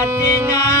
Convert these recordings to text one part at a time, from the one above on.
I did Latina.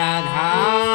Radha